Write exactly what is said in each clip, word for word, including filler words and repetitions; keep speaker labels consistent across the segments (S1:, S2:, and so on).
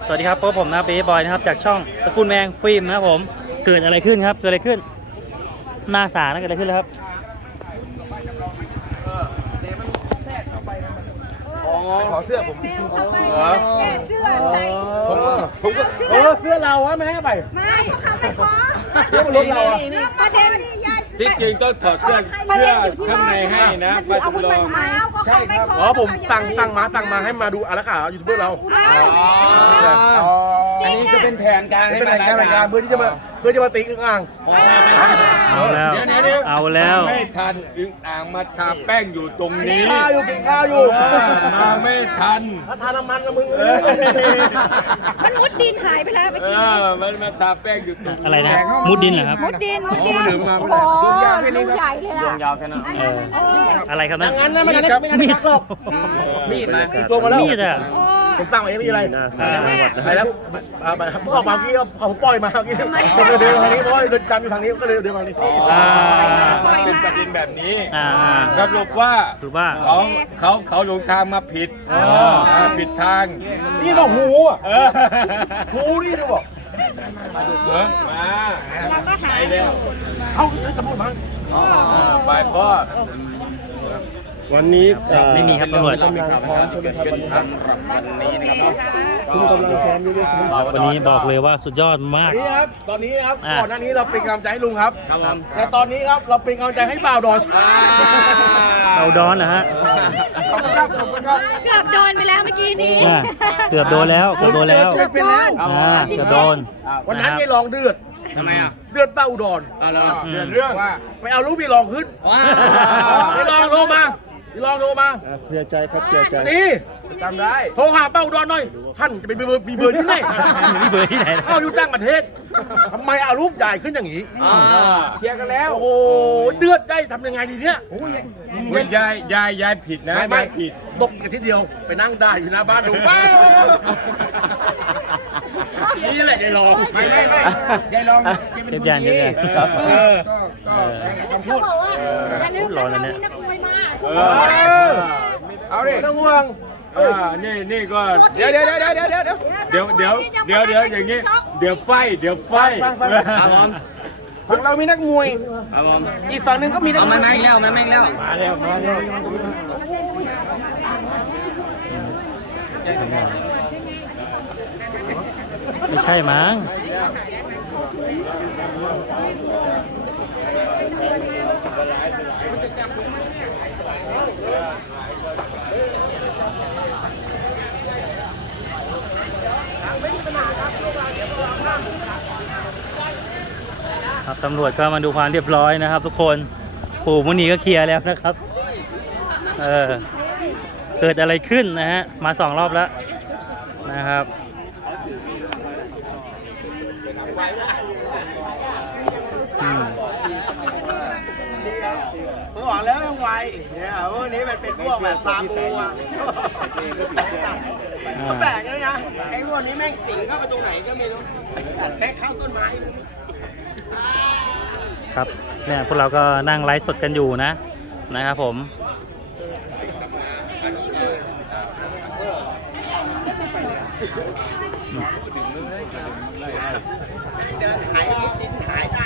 S1: สวัสดีครับพบผมนะเบย์บอยนะครับจากช่องตระกูลแมงฟิล์มนะครับผมเกิดอะไรขึ้นครับเกิดอะไรขึ้นหน้าศาลนะเกิดอะไรขึ้นแล้วครับ
S2: ขอเสื้อผมเหรอ
S3: แกเสื้อใส่
S2: ผมผมก็เออเสื้อเราอะไม่ให้ไป
S3: ไม่เขาไม่ขอ
S2: เสื้อบนรถเราอะ
S3: ประเด็นนี่ยาย
S4: ที่จริงต้องถอดเสื้อเสื้อข้างในให้นะป้าจำลอง
S3: ใช่ครับ
S2: อ๋อผมสั่งสั่งมาสั่งมาให้มาดูอารักขายูทูบเบอร์เรา
S4: อันนี้ก็เป็นแผนการให้
S2: เป็นรายการรายการเพื่อที่จะมาเพื่อจะมาตีอึ่งอ่าง
S1: เอาแล้วเอาแล้ว
S4: ไม่ทันอึงอ่างมาทาแป้งอยู่ตรงนี้
S2: ข้าวอยู่กินข้าวอยู่
S4: มาไม่ทัน
S2: ถ้าทานน้ำมันนะมึง
S3: มันมุดดินหายไปแล้วเมื่อ
S4: เอ
S3: กี้
S4: อมันมาทาแป้งอยู่ตรงนี้
S1: อะไรนะมุดดินเหรอครับ
S3: มุดดินมุดดินโอ้โหลูกใหญ่เลยล่ะ
S4: ยาวแค่นั้น
S1: เอออะไรครับนั่น
S2: งั้นนะไม่งั้นไม่งั้นทักหรอกมีดนะตัวมาแล้ว
S1: มีดอ่ะ
S2: ผมสั่งมาเองไม่มีอะไรไปแล้วไปเมื่อออกมาเมื่อกี้ผมปล่อยมาเมื่อกี้เดินทางนี้เพราะว่าเดินจำอยู่ทางนี้ก็เลยเดินทางนี้
S1: อ่า
S4: เป็นประเด็นแบบนี้
S1: อ่า
S4: สรุปว่า
S1: ถือว่า
S4: เขาเขาเขาลงทางมาผิดผิดทาง
S2: นี่บอกหูอ่ะ
S4: เออ
S2: หูนี่ด้วยบอก
S4: มา
S3: เราก็หาย
S2: เอาตำรวจมา
S4: ไปพ่อ
S2: วันนี้
S1: ไม่มีครับตำรวจ
S2: กำลังพร้อมใช่ไหมครับวันนี้คุณกำลังพร้อมอยู่ด้วยครับ
S1: วันนี้บอกเลยว่าสุดยอดมาก
S2: นี่ครับตอนนี้นะครับ
S1: อ่ะ
S2: ก่อนหน้านี้เราเป็นกำลังใจให้ลุงครับแต่ตอนนี้ครับเราเป็นกำลังใจให้บ่าวดอน
S1: เอาดอนเหรอฮะ
S2: ขอบคุณครับขอบคุณครับ
S3: เกือบโดนไปแล้วเมื่อกี้นี้
S1: อ่ะเกือบโดนแล้วเกือบโดนแล้ว
S2: เกือบเป็นแล้ว
S1: อ่าเกือบโดน
S2: วันนั้นไอ้ลองเดือด
S5: ทำไมอ่ะ
S2: เดือดป้าอุดร
S5: อ๋อเหรอ
S1: อื
S4: เรื่อ
S1: ม
S4: งเรื่อง
S5: ว่า
S2: ไปเอาลูกพี่ลองขึ้น
S5: ว้า
S2: ไอ้ลองโทรมาไอ้ลองโทรมา
S6: เคลียร์ใจครับเคลียร์ใจ
S2: นี่
S4: จำได้
S2: โทรหาป้าอุดรหน่อยท่านจะไปมีเบอร์มีเบอร์ที่ไหน
S1: มีเบอร์ที่ไหนนะ
S2: เข้าอยู่ต่างประเทศทำไมเอาลูกใหญ่ขึ้นอย่างนี้
S4: เชียร์กันแล้ว
S2: โอ้โหเดือดได้ทำยังไงดีเนี่ย
S4: ยายยายยายผิดนะ
S2: ไม่ไม่
S4: ยายผิด
S2: ตกกันทีเดียวไปนั่งได้อยู่หน้าบ้านดูว้าวนี่แหละไอ้ลอง
S5: ไม่ไม่ไม่ยายลองจะเป็น
S1: เก็บ
S5: คน
S1: ยันเก็บ
S5: ดี
S1: ยัน
S2: เออ
S5: ก็ก็
S3: เขาบอกว่าอย่าลืมนะมีนักมวยมา
S2: เออ
S4: เอาดิ
S2: ไม่ต้องห่วง
S4: อ่านี่นี่ก็
S5: เดี๋ยวเดี๋ยวเดี๋ยวเดี๋ยวเดี๋ยวเดี๋ยว
S4: เดี๋ยวเดี๋ยวเดี๋ยวเดี๋ยวอย่างงี้ เดี๋ยวไฟเดี๋ยวไฟ
S5: ครับผมฝั่งเรามีนักมวยครับผมอีกฝั่งหนึงก็มีนักมวยมาอีกแล้วมาอีกแล้ว
S4: มาแล้วมาแล้ว
S1: ไม่ใช่มั้งครับตำรวจก็มาดูความเรียบร้อยนะครับทุกคนปู่มุนีก็เคลียร์แล้วนะครับเออเกิดอะไรขึ้นนะฮะมาสองรอบแล้วนะครับอืม
S2: ผมบอกแล้วไวเนี่ยพวกนี้มันเป็นพวกแบบซาบูอ่ะก็แปลกเลยนะไอ้พวกนี้แม่งสิงเข้าไปตรงไหนก็ไม่รู้แม่งเข้าต้นไม้
S1: ครับเนี่ยพวกเราก็นั่งไลฟ์สดกันอยู่นะนะครับผมอืม
S2: เดินหายดินหายได้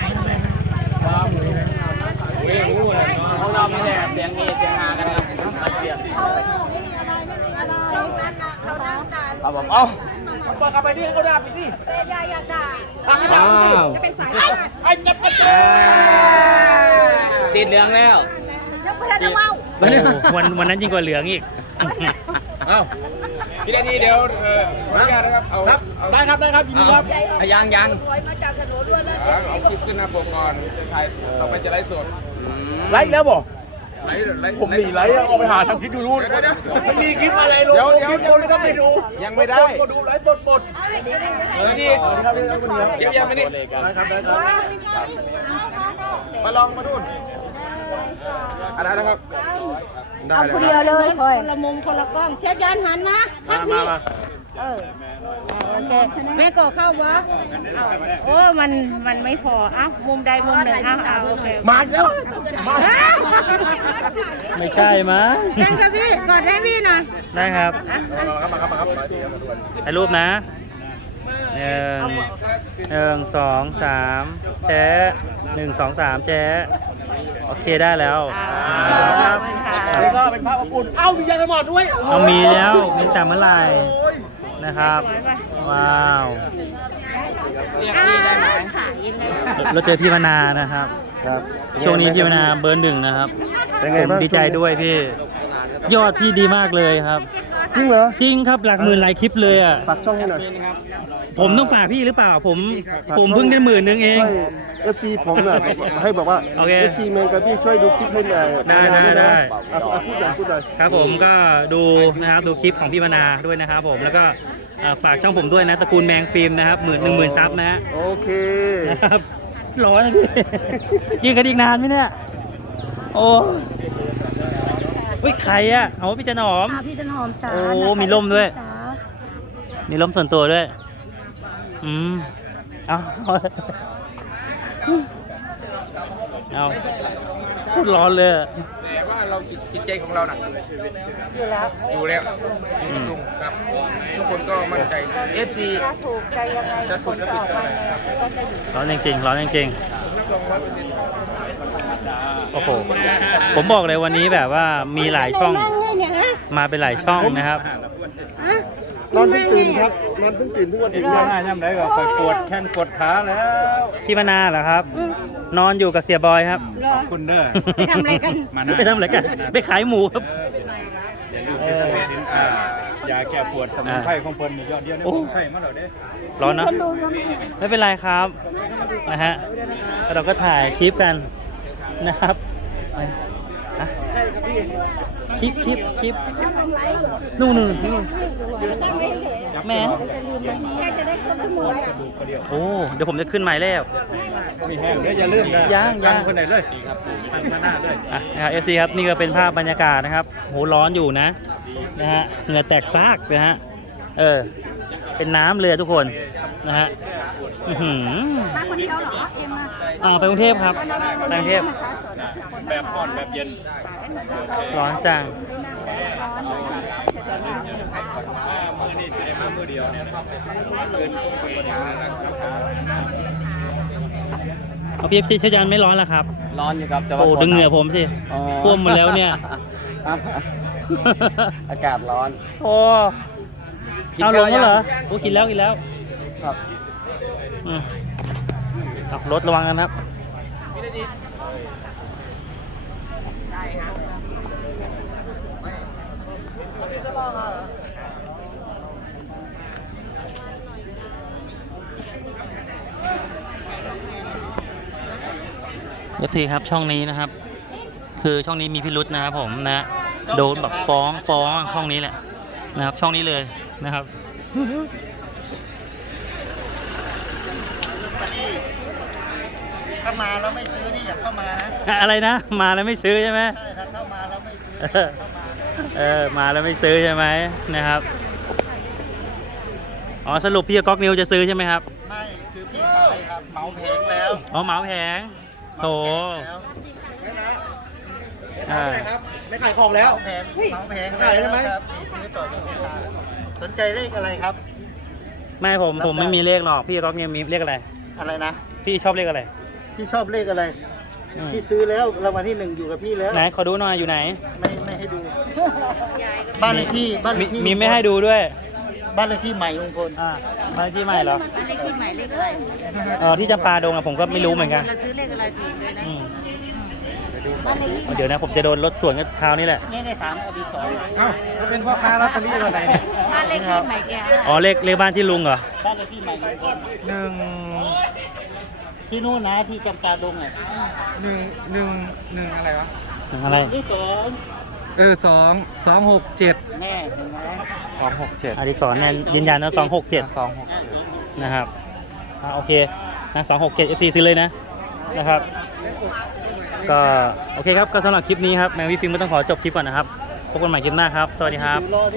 S5: ของเราไม่ได้เสียงมีเสียงหากันครับเสียง
S3: ไม่มีอะไรไม่มีอะไรช่วงนั้นนะเขาด่าด่า
S5: ครับผมเอ้า
S2: เขาเปิดกลับไปดิเขาด่าไปดิ
S3: แต่ยายอยากด่า
S2: ทำไม่ได้
S3: จะเป็นสายเลือด
S2: ไอ้จับกระเจ
S5: ติดเหลืองแล้ว
S3: ยังไม่ทันจะว้าว
S1: โอ้โหวันวันนั้นยิ่งกว่าเหลืองอีก
S2: เอ้า
S5: พี่นาทีเดี๋ยวเอ่อขออนุญาตนะครับเอา
S2: ครับได้ครับได้ครับยินดีครับ
S5: เอายังยัง
S4: เอาคลิปขึ้นหน้าปกก่อนจะถ่ายต่อไปจะไลฟ์สด
S2: ไลค์แล้วบ่
S4: ไลฟ์ไลฟ์
S2: ผมหนีไลค์ออกไปหาทำคลิปดูนู่นมันมีคลิปอะไรลงคลิปคนก็ไม่ดู
S4: ยังไม่ได้
S2: ก็ดูไลฟ์สดหมด
S4: เออนี่
S2: ครับนี่ครับคุณครับ
S4: คลิปยังไม่นี่
S2: ได้ครับได้ครับ
S4: มาลองมาดูอะไรนะครับได้
S3: เอา
S4: เลย
S3: คนเดียวเลยคนละมุมคนละกล้องเชฟยันหันมา
S4: มามามา
S3: เออโอเคแม่ก่อเข้าวะโอ้มันมันไม่พอเอ้ามุมใดมุมหนึ่งเอ้าเอาโอเค
S2: มาอีกแล้วมา
S1: ไม่ใช่มั้ง
S3: แจ้งกับพี่กอดให้พี่หน่อย
S1: ได้ครับ
S4: มาครับมาครับมาครับ
S1: ถ่ายรูปนะหนึ่งหนึ่งสองสามแจ๊ะหนึ่งสองสามแจ๊ะโอเคได้แล้ว
S3: ขอบคุณค่ะ
S2: อันนี้ก็เป็นภาพอบอุ่นเอ้ามียาสมอดด้วย
S1: เอามีแล้วมีแต่เมื่อไหร่นะครับ ว้าว
S5: เรียกพี่ได้ไหม
S3: ขายยังไง
S1: เราเจอพี่มนานะครับ
S2: ครับ
S1: ช่วงนี้พี่มนาเบอร์หนึ่งนะครับ
S2: เป็น
S1: ผ
S2: ไง
S1: ม
S2: บ้าง
S1: ดีใจด้วยพี่ ยอดพี่ดีมากเลยครับ
S2: จริงเหรอ
S1: จริงครับหลักหมื่นหลายคลิปเลยอ่ะ
S2: ฝากช่องให้หน่อย
S1: ผมต้องฝากพี่หรือเปล่า ผมผมเพิ่งได้หมื่นนึงเอง
S2: เอฟซีผมน่ะให้บอกว่า
S1: โอเค
S2: เอฟซีแมนกับพี่ช่วยดูคลิปให้หน่อย
S1: ได้ได้ได้
S2: อ่ะอ่ะพูดหน่อยพูดหน่อย
S1: ครับผมก็ดูนะครับดูคลิปของพี่มนาด้วยนะครับผมแล้วก็เอ่อฝากช่องผมด้วยนะตระกูลแมงฟิล์มนะครับหมื่นหนึ่งหมื่นซับนะ
S2: โอเค
S1: นะครับร้อนนะพี่ ยิงกันอีกนานไหมเนี่ยโอ้เฮ้ยใครอ่ะเอาพี่จันหอม
S6: ค่ะพี่จันหอมจ้า
S1: โอ้
S6: นะคะ
S1: มีร่มด้วย
S6: จ้า
S1: มีล้มส่วนตัวด้วย อืม เอาเอาพูดร้อนเลยอะ
S5: แต่ว่าเราจิตใจของเราน่ะอยู่แล้วอยู่แล้วลุงครับ ทุกคนก็มั่นใจ เอฟ ซี
S3: ถ้าถูกใจยังไง
S5: จะถูกจะผิดกันเลยครับ
S3: ก็จะอยู่
S1: ร้อนจริงๆร้อนจริง
S5: รับรองร้อยเปอร์เซ็นต์
S1: ๆโอ้โห ผมบอกเลยวันนี้แบบว่ามีหลายช่อง มาเป็นหลายช่องนะครับ
S2: นอนเพิ่งตื่นครับ นอนเพิ่งตื่นทุกวันถึงวัน
S4: ย่ำได้ก็คอยปวดแข้งปวดขาแล้ว
S1: พี่มนาเหรอครับ นอนอยู่กับเสียบอยครับ
S4: ขอบคุณเด้อ
S3: ไปทำอะไรกัน
S4: มานะ
S1: ไปทำอะไรกัน ไปขายหมูครับ
S4: อย่าลืมจะไปสินค้ายาแก้ปวดสมุนไพรของเพิ่นนี่ยอดเดียวนี่ผมใช้มาแล้วเด้
S1: ร้อนนะไม่เป็นไรครับนะฮะแล้วเราก็ถ่ายคลิปกันนะครับอ่ะคลิปคลิปคลิปนู่นนู่นนู่นแม่
S3: แค่จะได้ครบชั่วโมง
S1: โอ้เดี๋ยวผมจะขึ้นใหม่แล้ว
S4: มีแห้งเด้ออย่าลืมนะ
S1: ย่างย่าง
S4: คนไหนเลยครับตั้งมาหน้าเลย
S1: อ่ะนะครับเอฟซีครับนี่ก็เป็นภาพบรรยากาศนะครับโหร้อนอยู่นะนะฮะเหงื่อแตกพรากนะฮะเออเป็นน้ำเลยทุกคนนะฮะอื้อหือ
S3: มาคนเดียวเหรอเอ็มมา
S1: อ่าไปกรุงเทพครับไปกรุงเทพ
S4: แบบอ่อนแบบเย็น
S1: ร้อนจัง
S4: มือนี่สิได้มามือเดียวเนี่ยนะครับเกินคนบริหารนะครับ
S1: เอาพีเอฟซีเชยันไม่ร้อนแล้วครับ
S5: ร้อนอยู่ครับแต่ว่า
S1: โอ้ดึงเหงื่อผมสิท่วมหมดแล้วเนี่ย
S5: อากาศร้อน
S1: โอ้เอาลงแล้วเหรอโอ้กินแล้วกินแล้ว
S5: ครับ
S1: อืมขับรถระวังกันครับเอฟทีครับช่องนี้นะครับ คือช่องนี้มีพิรุษนะครับผมนะโดนแบบฟ้องฟ้องช่องนี้แหละนะครับช่องนี้เลยนะครับถ้ามาแล้วไม่ซื้อนี่อย่าเข้ามานะอะไรนะมาแล้วไม่ซื้อใช่ไหมใช่ถ้าเข้ามาแล้วไม่ซื้อเออมาแล้วไม่ซื้อใช่ไหมนะครับอ๋อสรุปพี่ก๊อกนิวจะซื้อใช่ไหมครับไม่คือพี่ขายครับเหมาแผงแล้วอ๋อเหมาแผงโถ
S2: ไม่ขายครับ ไม่ขายของแล้วแพงแพงขายใช่ไหม
S7: สนใจเลขอะไรครับ
S1: ไม่ผมผมไม่มีเลขหรอกพี่ก๊อกนิวมีเลขอะไร
S7: อะไรนะ
S1: พี่ชอบเลขอะไร
S7: พี่ชอบเลขอะไร
S1: อืม
S7: พี่ซื้อแล้วรางวัลที่หนึ่งอยู่กับพี่แล้ว
S1: ไหนขอดูหน่อยอยู่ไหน
S7: ไม่ไม่ให้ดู บ้านเลขที่บ้านเล
S1: มี
S7: ขที่
S1: มีไม่ให้ดูด้วย
S7: บ้านเลขที่ใหม่ลุงพล
S1: อ่าบ้านเลขที่ใหม่เหรอ
S3: บ้านเลขที่ใหม่เลขอะไร
S1: เออที่จำปาดงอะผมก็ไม่รู้เหมือนกัน
S3: เราซื้อเลขอะไรถูกเลยนะ
S1: อืม
S3: บ้านเลขที่
S1: เดี๋ยวนะผมจะโดนรถสวนกับคราวนี้แหละ
S7: นี่ในถามอดีศร
S4: เอ้าแล้วเป็นพ่อค้าลอตเตอรี่อะไรเนี่ย
S3: บ้านเลขที่ใหม่แก
S1: อ๋อเลขเลขบ้านที่ลุงเหรอ
S7: บ้านเลขที่ใหม่ลุงพล
S4: หนึ่ง
S7: ที่นู่นนะที่จำปาดงอ่ะ
S4: หนึ่งหนึ่งหนึ่งอะไรวะ
S1: อะไร
S7: ที่สอง
S4: เออสองสองหกเจ็ด
S7: แม่เห็นไหม
S4: สองหกเจ็ด
S1: อดิศรเนี่ยยืนยันว่าสองหกเจ็ด
S4: สองหก
S1: นะครับอ่าโอเคนะสองหกเจ็ดเอฟซีซื้อเลยนะนะครับ ก็โอเคครับก็สำหรับคลิปนี้ครับแมววิฟิล์มก็ต้องขอจบคลิปก่อนนะครับพบกันใหม่คลิปหน้าครับ สวัสดีครับ